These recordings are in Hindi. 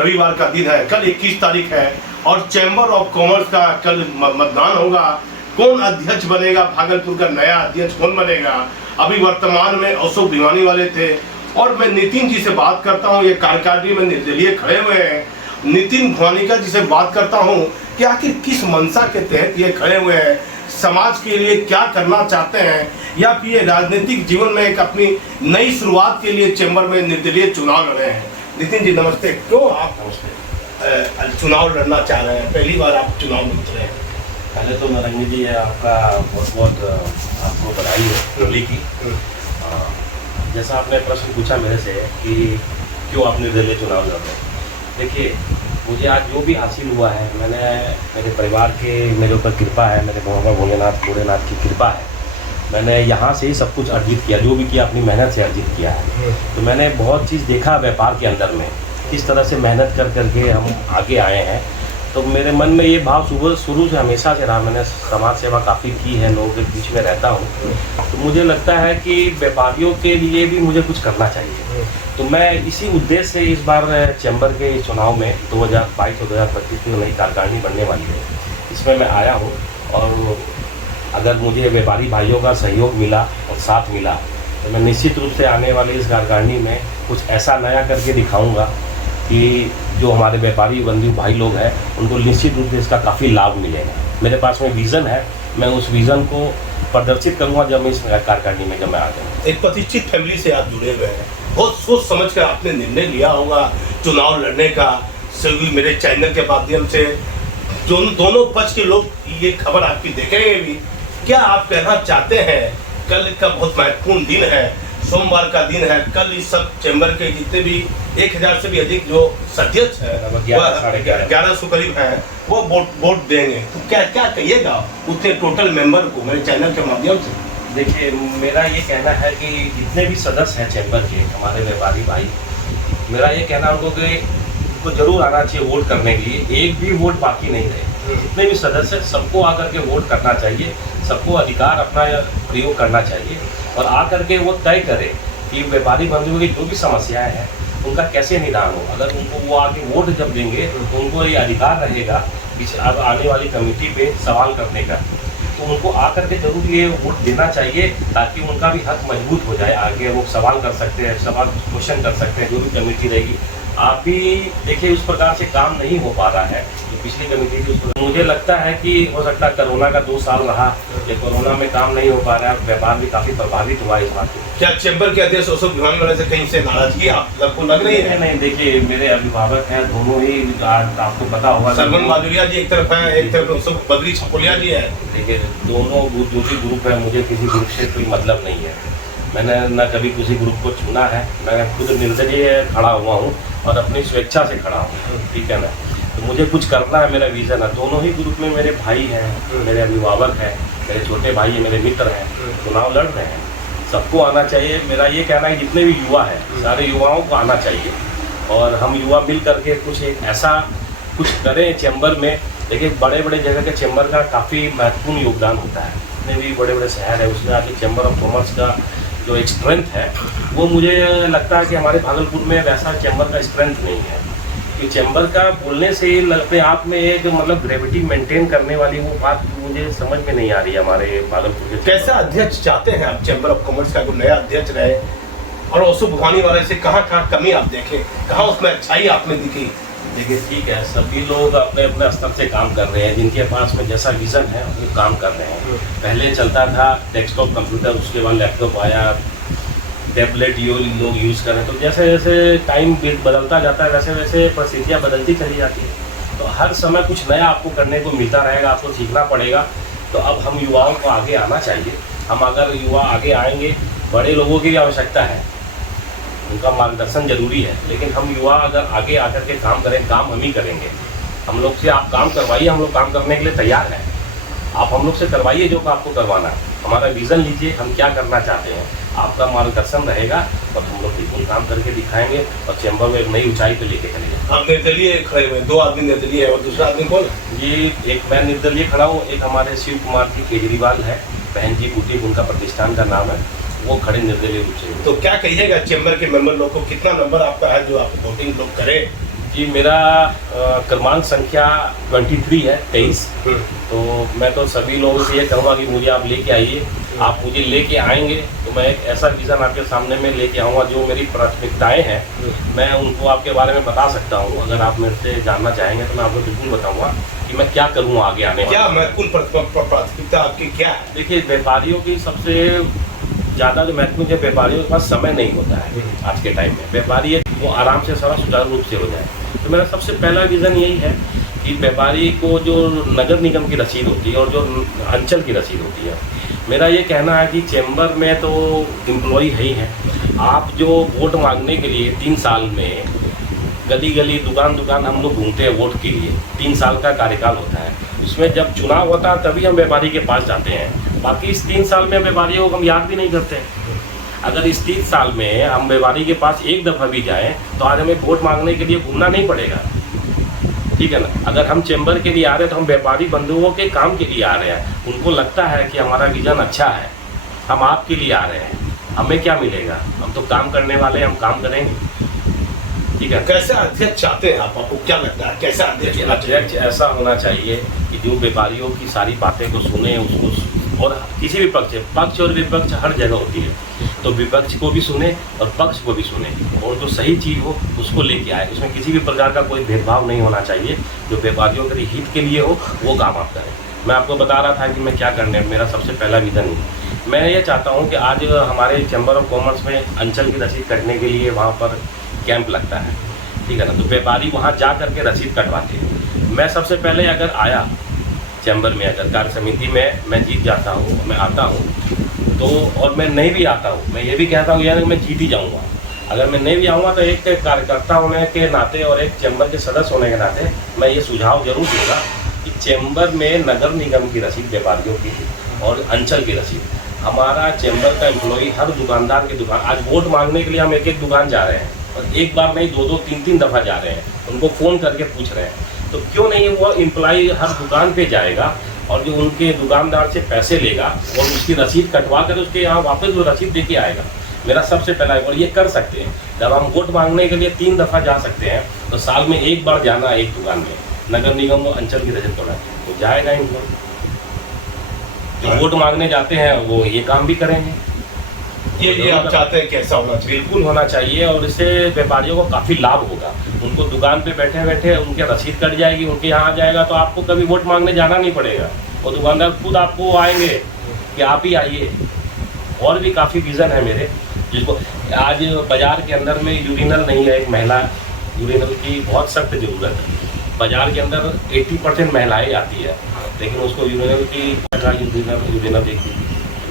रविवार का दिन है, कल 21 तारीख है और चैम्बर ऑफ कॉमर्स का कल मतदान होगा। कौन अध्यक्ष बनेगा, भागलपुर का नया अध्यक्ष कौन बनेगा? अभी वर्तमान में अशोक भिवानी वाले थे और मैं नितिन जी से बात करता हूँ, ये कार्यकारिणी में निर्दलीय खड़े हुए हैं। नितिन भवानिका जी से बात करता हूँ कि आखिर किस मंशा के तहत ये खड़े हुए हैं, समाज के लिए क्या करना चाहते हैं, या फिर ये राजनीतिक जीवन में एक अपनी नई शुरुआत के लिए चैम्बर में निर्दलीय चुनाव लड़ रहे हैं। नितिन जी नमस्ते। क्यों आप चुनाव लड़ना चाह रहे हैं, पहली बार आप चुनाव में उतरे हैं? पहले तो नारंगी जी आपका बहुत बहुत आपको बधाई है होली की। जैसा आपने प्रश्न पूछा मेरे से कि क्यों आप निर्दलीय चुनाव लड़ रहे हैं, देखिए मुझे आज जो भी हासिल हुआ है, मैंने मेरे परिवार के मेरे ऊपर कृपा है, मेरे बाबा भोलेनाथ की कृपा है। मैंने यहाँ से ही सब कुछ अर्जित किया, जो भी किया अपनी मेहनत से अर्जित किया है। तो मैंने बहुत चीज़ देखा व्यापार के अंदर में, किस तरह से मेहनत कर करके हम आगे आए हैं। तो मेरे मन में ये भाव शुरू से हमेशा से रहा। मैंने समाज सेवा काफ़ी की है, लोगों के बीच में रहता हूँ, तो मुझे लगता है कि व्यापारियों के लिए भी मुझे कुछ करना चाहिए। तो मैं इसी उद्देश्य से इस बार चैम्बर के चुनाव में 2022 और 2025 में नई कार्यकारिणी बनने वाली है, इसमें मैं आया हूँ। और अगर मुझे व्यापारी भाइयों का सहयोग मिला और साथ मिला तो मैं निश्चित रूप से आने वाली इस कार्यकारिणी में कुछ ऐसा नया करके दिखाऊंगा कि जो हमारे व्यापारी बंधु भाई लोग हैं उनको निश्चित रूप से इसका काफ़ी लाभ मिलेगा। मेरे पास में विज़न है, मैं उस विज़न को प्रदर्शित करूंगा जब मैं इस कार्यकारिणी में जब मैं आ जाऊँ। एक प्रतिष्ठित फैमिली से आप जुड़े हुए हैं, बहुत सोच समझ कर आपने निर्णय लिया होगा चुनाव लड़ने का। सभी मेरे चैनल के माध्यम से दोनों पक्ष के लोग ये खबर आपकी देखेंगे भी। क्या आप कहना चाहते हैं? कल का बहुत महत्वपूर्ण दिन है, सोमवार का दिन है। कल इस सब चैम्बर के जितने भी 1000 से भी अधिक जो सदस्य है 1100 करीब है, वो वोट देंगे। तो क्या क्या कहिएगा उतने टोटल मेंबर को मेरे चैनल के माध्यम से? देखिए मेरा ये कहना है कि जितने भी सदस्य हैं चैम्बर के, हमारे व्यापारी भाई, मेरा ये कहना है उनको कि उनको जरूर आना चाहिए वोट करने के लिए। एक भी वोट बाकी नहीं रहे। जितने भी सदस्य सबको आकर के वोट करना चाहिए, सबको अधिकार अपना प्रयोग करना चाहिए और आकर के वो तय करें कि व्यापारी बंधुओं की जो भी समस्याएं हैं उनका कैसे निदान हो। अगर उनको वो आके वोट जब देंगे तो उनको ये अधिकार रहेगा अब आने वाली कमेटी पे सवाल करने का, तो उनको आकर के जरूर ये वोट देना चाहिए ताकि उनका भी हक मजबूत हो जाए। आगे वो सवाल कर सकते हैं, सवाल क्वेश्चन कर सकते हैं, जो भी कमेटी रहेगी। आप भी देखिए उस प्रकार से काम नहीं हो पा रहा है जो पिछली कमेटी थी। मुझे लगता है कि हो सकता है कोरोना का 2 साल रहा, ये कोरोना में काम नहीं हो पा रहा है, व्यापार भी काफ़ी प्रभावित हुआ इस बात से। क्या चैम्बर के अध्यक्ष अशोक भिवानी वाले से कहीं से नाराजगी आपको लग रही है? नहीं, देखिए मेरे अभिभावक हैं दोनों ही, आपको पता होगा सरवन माधुरिया जी एक तरफ है, एक तरफ अशोक बद्री छपोलिया जी है। देखिए दोनों जो भी ग्रुप है, मुझे किसी ग्रुप से कोई मतलब नहीं है। मैंने न कभी किसी ग्रुप को चुना है, मैं खुद निर्दलीय खड़ा हुआ हूँ और अपनी स्वेच्छा से खड़ा हूँ, ठीक है ना। तो मुझे कुछ करना है, मेरा विज़न है। दोनों ही ग्रुप में मेरे भाई हैं, मेरे अभिभावक हैं, मेरे छोटे भाई हैं, मेरे मित्र हैं, चुनाव लड़ रहे हैं। सबको आना चाहिए। मेरा ये कहना है जितने भी युवा हैं सारे युवाओं को आना चाहिए और हम युवा मिल करके कुछ एक ऐसा कुछ करें चैम्बर में। देखिए बड़े बड़े जगह के चैम्बर का काफ़ी महत्वपूर्ण योगदान होता है, जितने भी बड़े बड़े शहर है उसमें आके चैम्बर ऑफ कॉमर्स का जो एक स्ट्रेंथ है वो मुझे लगता है कि हमारे भागलपुर में वैसा चैम्बर का स्ट्रेंथ नहीं है। कि चैम्बर का बोलने से अपने आप में एक मतलब ग्रेविटी मेंटेन करने वाली वो बात मुझे समझ में नहीं आ रही है हमारे भागलपुर के। कैसा अध्यक्ष चाहते हैं आप चैम्बर ऑफ कॉमर्स का, कोई नया अध्यक्ष रहे? और अशोक भिवानी वाले से कहाँ कमी आप देखें, कहाँ उसमें अच्छाई आपने दिखी? देखिए ठीक है, सभी लोग अपने अपने स्तर से काम कर रहे हैं, जिनके पास में जैसा विज़न है वो काम कर रहे हैं। पहले चलता था डेस्कटॉप कंप्यूटर, उसके बाद लैपटॉप आया, टैबलेट लोग यूज़ करें। तो जैसे जैसे टाइम बदलता जाता है वैसे वैसे परिस्थितियाँ बदलती चली जाती है। तो हर समय कुछ नया आपको करने को मिलता रहेगा, आपको सीखना पड़ेगा। तो अब हम युवाओं को आगे आना चाहिए। हम अगर युवा आगे आएंगे, बड़े लोगों की भी आवश्यकता है, उनका मार्गदर्शन जरूरी है, लेकिन हम युवा अगर आगे आकर के काम करें, काम हम ही करेंगे। हम लोग से आप काम करवाइए, हम लोग काम करने के लिए तैयार हैं। आप हम लोग से करवाइए जो आपको करवाना है। हमारा विज़न लीजिए, हम क्या करना चाहते हैं, आपका मार्गदर्शन रहेगा और हम लोग बिल्कुल काम करके दिखाएंगे और चैम्बर में एक नई ऊंचाई पे लेके चलेंगे। आप निर्दलीय खड़े हुए, 2 आदमी निर्दलीय है और दूसरा आदमी कौन? ये एक मैं निर्दलीय खड़ा हूँ, एक हमारे शिव कुमार की केजरीवाल है, बहन जी बुटीक उनका प्रतिष्ठान का नाम है, वो खड़े निर्दलीय रूप से। तो क्या कहिएगा चैम्बर के मेंबर लोग को, कितना नंबर आपका है जो आप वोटिंग लोग करें? जी मेरा क्रमांक संख्या 23 है, 23। तो मैं तो सभी लोगों से ये कहूँगा कि मुझे आप लेके आइए। आप मुझे लेके आएंगे तो मैं एक ऐसा विज़न आपके सामने में लेके आऊँगा, जो मेरी प्राथमिकताएं हैं मैं उनको आपके बारे में बता सकता हूँ। अगर आप मेरे से जानना चाहेंगे तो मैं आपको बिल्कुल बताऊँगा कि मैं क्या करूँ आगे आने क्या महत्वपूर्ण प्राथमिकता आपकी क्या है? देखिए, व्यापारियों की सबसे ज़्यादा जो महत्वपूर्ण है, व्यापारियों के पास समय नहीं होता है आज के टाइम में। व्यापारी वो आराम से सारा सुचारू रूप से हो जाए। तो मेरा सबसे पहला विज़न यही है कि व्यापारी को जो नगर निगम की रसीद होती है और जो अंचल की रसीद होती है, मेरा ये कहना है कि चैम्बर में तो एम्प्लॉय है ही हैं। आप जो वोट मांगने के लिए 3 साल में गली गली दुकान दुकान हम लोग घूमते हैं वोट के लिए, 3 साल का कार्यकाल होता है। उसमें जब चुनाव होता है तभी हम व्यापारी के पास जाते हैं। बाकी इस 3 साल में व्यापारियों को हम याद भी नहीं करते हैं। अगर इस 3 साल में हम व्यापारी के पास एक दफ़ा भी जाएं तो आज हमें वोट मांगने के लिए घूमना नहीं पड़ेगा, ठीक है ना। अगर हम चैम्बर के लिए आ रहे हैं तो हम व्यापारी बंधुओं के काम के लिए आ रहे हैं। उनको लगता है कि हमारा विज़न अच्छा है, हम आपके लिए आ रहे हैं, हमें क्या मिलेगा, हम तो काम करने वाले हैं, हम काम करेंगे, ठीक है। कैसा अध्यक्ष चाहते हैं आप? आपको क्या लगता है कैसा अध्यक्ष ऐसा होना चाहिए कि जो व्यापारियों की सारी बातें को सुने, उसको, और किसी भी पक्ष और विपक्ष हर जगह होती है, तो विपक्ष को भी सुने और पक्ष को भी सुने, और जो सही चीज़ हो उसको लेके आए। उसमें किसी भी प्रकार का कोई भेदभाव नहीं होना चाहिए। जो व्यापारियों के हित के लिए हो वो काम आप करें। मैं आपको बता रहा था कि मैं क्या करने, मेरा सबसे पहला विज़न ही मैं ये चाहता हूँ कि आज हमारे चैम्बर ऑफ कॉमर्स में अंचल की रसीद कटने के लिए वहाँ पर कैंप लगता है, ठीक है ना। तो व्यापारी वहाँ जा करके रसीद कटवाते हैं। मैं सबसे पहले अगर आया चैम्बर में, अगर कार्य समिति में मैं जीत जाता हूँ, मैं आता हूँ तो, और मैं नहीं भी आता हूँ, मैं ये भी कहता हूँ यार मैं जीत ही जाऊँगा। अगर मैं नहीं भी आऊँगा तो एक कार्यकर्ता होने के नाते और एक चैम्बर के सदस्य होने के नाते मैं ये सुझाव जरूर दूँगा कि चैम्बर में नगर निगम की रसीद व्यापारियों की और अंचल की रसीद, हमारा चैम्बर का एम्प्लॉई हर दुकानदार की दुकान, आज वोट मांगने के लिए हम एक एक दुकान जा रहे हैं और एक बार नहीं 2-2, 3-3 दफ़ा जा रहे हैं, उनको फ़ोन करके पूछ रहे हैं। तो क्यों नहीं वो एम्प्लॉई हर दुकान पे जाएगा और जो उनके दुकानदार से पैसे लेगा और उसकी रसीद कटवा कर उसके यहाँ वापस वो रसीद दे के आएगा। मेरा सबसे पहला, और ये कर सकते हैं। जब हम वोट मांगने के लिए 3 दफ़ा जा सकते हैं तो साल में एक बार जाना एक दुकान में, नगर निगम वो अंचल की रसीद तोड़ा तो जाएगा एम्प्लॉय। जो वोट मांगने जाते हैं वो ये काम भी करेंगे। ये आप चाहते हैं कैसा होना चाहिए? बिल्कुल होना चाहिए, और इससे व्यापारियों को काफ़ी लाभ होगा। उनको दुकान पे बैठे बैठे उनके रसीद कट जाएगी, उनके यहाँ आ जाएगा तो आपको कभी वोट मांगने जाना नहीं पड़ेगा। वो दुकानदार खुद आपको आएंगे कि आप ही आइए। और भी काफ़ी विज़न है मेरे, जिसको आज बाज़ार के अंदर में यूरिनल नहीं है, एक महिला यूरिनल की बहुत सख्त ज़रूरत है। बाज़ार के अंदर 80% महिलाएँ आती है, लेकिन उसको यूरिनल की यूरिनल देखती।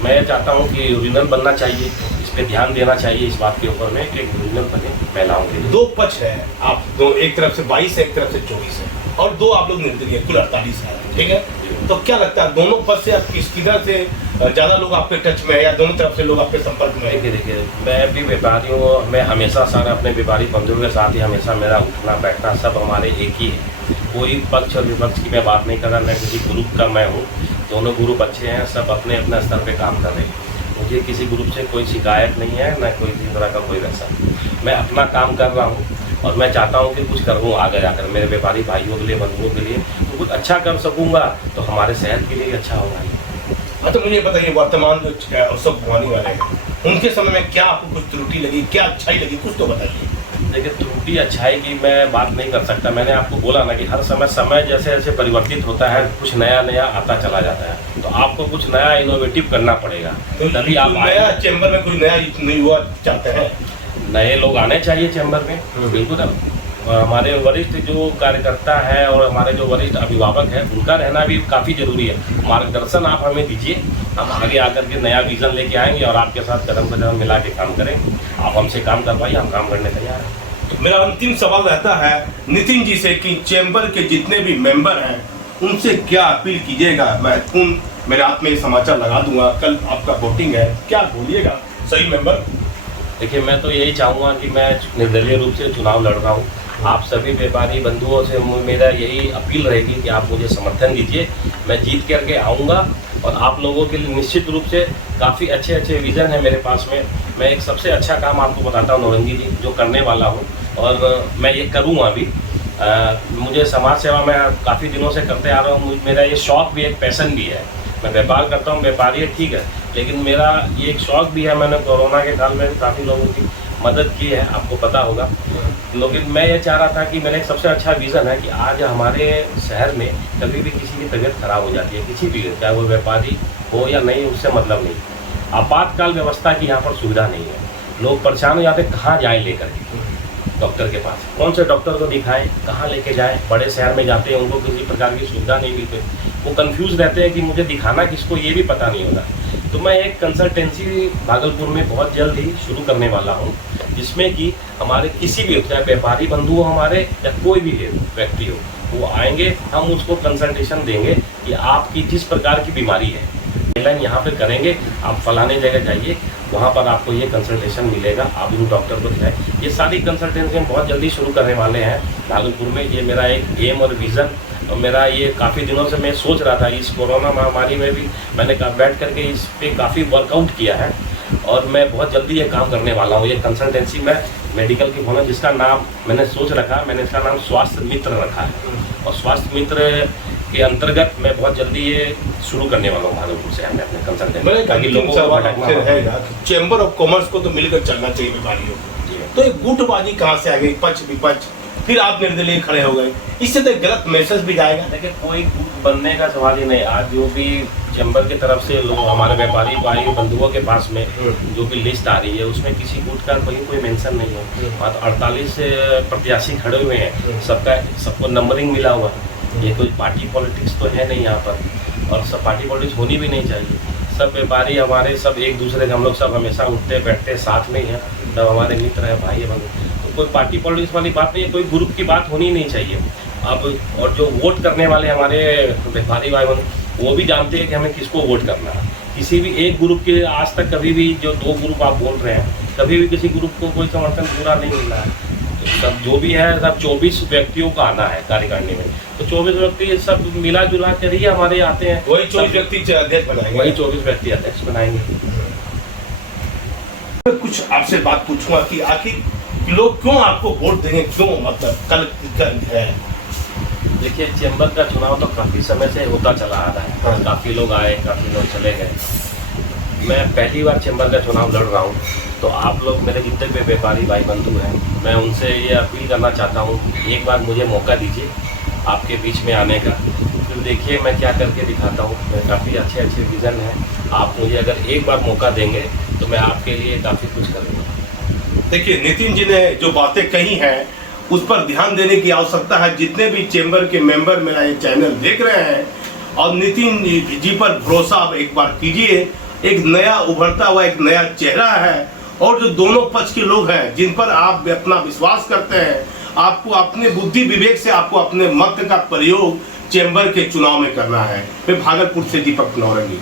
मैं चाहता हूँ कि यूरिनल बनना चाहिए, इस पर ध्यान देना चाहिए, इस बात के ऊपर में कि यूरिनल बने महिलाओं के लिए। 2 पक्ष है, आप दो, एक तरफ से 22 है, एक तरफ से 24 है, और 2 आप लोग निर्दलीय, कुल 48 है, ठीक है। तो क्या लगता है दोनों पक्ष से आप किधर से ज़्यादा लोग आपके टच में है, या दोनों तरफ से लोग आपके संपर्क में है? देखिए मैं भी व्यापारी हूँ, मैं हमेशा सारा अपने व्यापारी बंधुओं के साथ ही हमेशा मेरा उठना बैठना सब हमारे एक ही है। कोई पक्ष और विपक्ष की मैं बात नहीं कर रहा, मैं किसी ग्रुप का मैं हूँ, दोनों ग्रुप अच्छे हैं, सब अपने अपने स्तर पे काम कर रहे हैं। मुझे किसी ग्रुप से कोई शिकायत नहीं है, न कोई किसी तरह का कोई वैसा। मैं अपना काम कर रहा हूँ और मैं चाहता हूँ कि कुछ करूँ आगे जाकर मेरे व्यापारी भाइयों के लिए, बंधुओं के लिए, तो कुछ अच्छा कर सकूँगा तो हमारे शहर के लिए अच्छा होगा। हाँ, तो मुझे बताइए वर्तमान जो अशोक भवानी वाले हैं, उनके समय में क्या आपको कुछ त्रुटि लगी, क्या अच्छाई लगी, कुछ तो बताइए। देखिए त्रुटि अच्छाई की मैं बात नहीं कर सकता। मैंने आपको बोला ना कि हर समय जैसे जैसे परिवर्तित होता है कुछ नया नया आता चला जाता है, तो आपको कुछ नया इनोवेटिव करना पड़ेगा, तभी आप नया चैम्बर में कोई नया युवा चाहते हैं। नए लोग आने चाहिए चैम्बर में, बिल्कुल। हमारे वरिष्ठ जो कार्यकर्ता है और हमारे जो वरिष्ठ अभिभावक हैं उनका रहना भी काफ़ी ज़रूरी है। मार्गदर्शन आप हमें दीजिए, हम आगे आकर के नया विज़न लेके आएंगे और आपके साथ कदम कदम मिला के काम करेंगे। आप हमसे काम करवाइए, हम काम करने तैयार हैं। मेरा अंतिम सवाल रहता है नितिन जी से कि चैम्बर के जितने भी मेंबर हैं उनसे क्या अपील कीजिएगा? महत्वपूर्ण मेरे हाथ में समाचार लगा दूंगा, कल आपका वोटिंग है, क्या बोलिएगा सही मेंबर? देखिए मैं तो यही चाहूँगा कि मैं निर्दलीय रूप से चुनाव लड़ रहा हूँ। आप सभी व्यापारी बंधुओं से मेरा यही अपील रहेगी कि आप मुझे समर्थन दीजिए। मैं जीत करके आऊँगा और आप लोगों के लिए निश्चित रूप से काफ़ी अच्छे अच्छे विज़न है मेरे पास में। मैं एक सबसे अच्छा काम आपको बताता हूँ नौरंगी जी, जो करने वाला हूँ और मैं ये करूँगा अभी। मुझे समाज सेवा में काफ़ी दिनों से करते आ रहा हूँ। मेरा ये शौक़ भी है, एक पैशन भी है। मैं व्यापार करता हूँ, व्यापारी है ठीक है, लेकिन मेरा ये एक शौक़ भी है। मैंने कोरोना के काल में काफ़ी लोगों की मदद की है, आपको पता होगा। लेकिन मैं ये चाह रहा था कि मेरा एक सबसे अच्छा विज़न है कि आज हमारे शहर में कभी भी किसी की तबीयत खराब हो जाती है, किसी भी, चाहे वो व्यापारी हो या नहीं, उससे मतलब नहीं। आपातकाल व्यवस्था की यहाँ पर सुविधा नहीं है। लोग परेशान हो जाते, कहाँ जाए लेकर के डॉक्टर के पास, कौन से डॉक्टर को दिखाएं, कहाँ लेके जाएं। बड़े शहर में जाते हैं, उनको किसी प्रकार की सुविधा नहीं मिलती, वो कंफ्यूज रहते हैं कि मुझे दिखाना किसको, ये भी पता नहीं होता। तो मैं एक कंसल्टेंसी भागलपुर में बहुत जल्द ही शुरू करने वाला हूँ, जिसमें कि हमारे किसी भी, चाहे व्यापारी बंधु हो हमारे या कोई भी व्यक्ति हो, वो आएंगे, हम उसको कंसल्टेशन देंगे कि आपकी जिस प्रकार की बीमारी है, यहाँ पे करेंगे, आप फलाने जगह जाइए, वहाँ पर आपको ये कंसल्टेशन मिलेगा, आप उन डॉक्टर को दिखाएं। ये सारी कंसल्टेंसी हम बहुत जल्दी शुरू करने वाले हैं भागलपुर में। ये मेरा एक एम और विज़न, और मेरा ये काफ़ी दिनों से मैं सोच रहा था। इस कोरोना महामारी में भी मैंने बैठ करके इस पर काफ़ी वर्कआउट किया है और मैं बहुत जल्दी ये काम करने वाला हूँ। ये कंसल्टेंसी में मेडिकल की होना, जिसका नाम मैंने सोच रखा, मैंने इसका नाम स्वास्थ्य मित्र रखा है। और स्वास्थ्य मित्र के अंतर्गत मैं बहुत जल्दी ये शुरू करने वाला हूँ भागलपुर से हमने अपने कंसल्टेंट, ताकि लोगों को भटकना। चैम्बर ऑफ कॉमर्स को तो मिलकर चलना चाहिए व्यापारियों को। तो एक गुटबाजी कहाँ से आ गई, पक्ष विपक्ष, फिर आप निर्दलीय खड़े हो गए, इससे तो गलत मैसेज भी जाएगा। देखिए, कोई गुट बनने का सवाल ही नहीं। आज जो भी चैम्बर की तरफ से लोग, हमारे व्यापारी भाई बंधुओं के पास में जो भी लिस्ट आ रही है, उसमें किसी गुट का कोई मेंशन नहीं है। मात्र 48 प्रत्याशी खड़े हुए हैं, सबको नंबरिंग मिला हुआ है। ये कोई पार्टी पॉलिटिक्स तो है नहीं यहाँ पर, और सब पार्टी पॉलिटिक्स होनी भी नहीं चाहिए। सब व्यापारी हमारे, सब एक दूसरे के, हम लोग सब हमेशा उठते बैठते साथ में ही हैं, सब हमारे मित्र है, भाई है। तो कोई पार्टी पॉलिटिक्स वाली बात नहीं है, कोई ग्रुप की बात होनी नहीं चाहिए। अब और जो वोट करने वाले हमारे व्यापारी भाई बहन, वो भी जानते हैं कि हमें किसको वोट करना है। किसी भी एक ग्रुप के आज तक कभी भी, जो 2 ग्रुप आप बोल रहे हैं, कभी भी किसी ग्रुप को कोई समर्थन पूरा नहीं मिला है। सब जो भी है, सब 24 व्यक्तियों का आना है कार्यकारिणी में, तो 24 व्यक्ति सब मिला जुला कर ही हमारे आते हैं। वही 24 व्यक्ति अध्यक्ष बनाएंगे, वही 24 व्यक्ति अध्यक्ष बनाएंगे। कुछ आपसे बात पूछूंगा कि आखिर लोग क्यों आपको वोट देंगे, क्यों, मतलब कल है। देखिए, चैम्बर का चुनाव तो काफ़ी समय से होता चला आ रहा है। काफ़ी लोग आए, काफ़ी लोग चले गए। मैं पहली बार चैम्बर का चुनाव लड़ रहा हूँ, तो आप लोग मेरे जितने भी व्यापारी भाई बंधु हैं, मैं उनसे ये अपील करना चाहता हूँ, एक बार मुझे मौका दीजिए आपके बीच में आने का। फिर देखिए मैं क्या करके दिखाता हूँ। मैं काफ़ी अच्छे विज़न है, आप मुझे अगर एक बार मौका देंगे तो मैं आपके लिए काफ़ी कुछ करूँगा। देखिए, नितिन जी ने जो बातें कही हैं, उस पर ध्यान देने की आवश्यकता है। जितने भी चैम्बर के मेंबर मेरा ये चैनल देख रहे हैं, और नितिन जी पर भरोसा आप एक बार कीजिए। एक नया उभरता हुआ एक नया चेहरा है, और जो दोनों पक्ष के लोग हैं जिन पर आप अपना विश्वास करते हैं, आपको अपने बुद्धि विवेक से आपको अपने मत का प्रयोग चैम्बर के चुनाव में करना है। मैं भागलपुर से दीपक नौरंगी।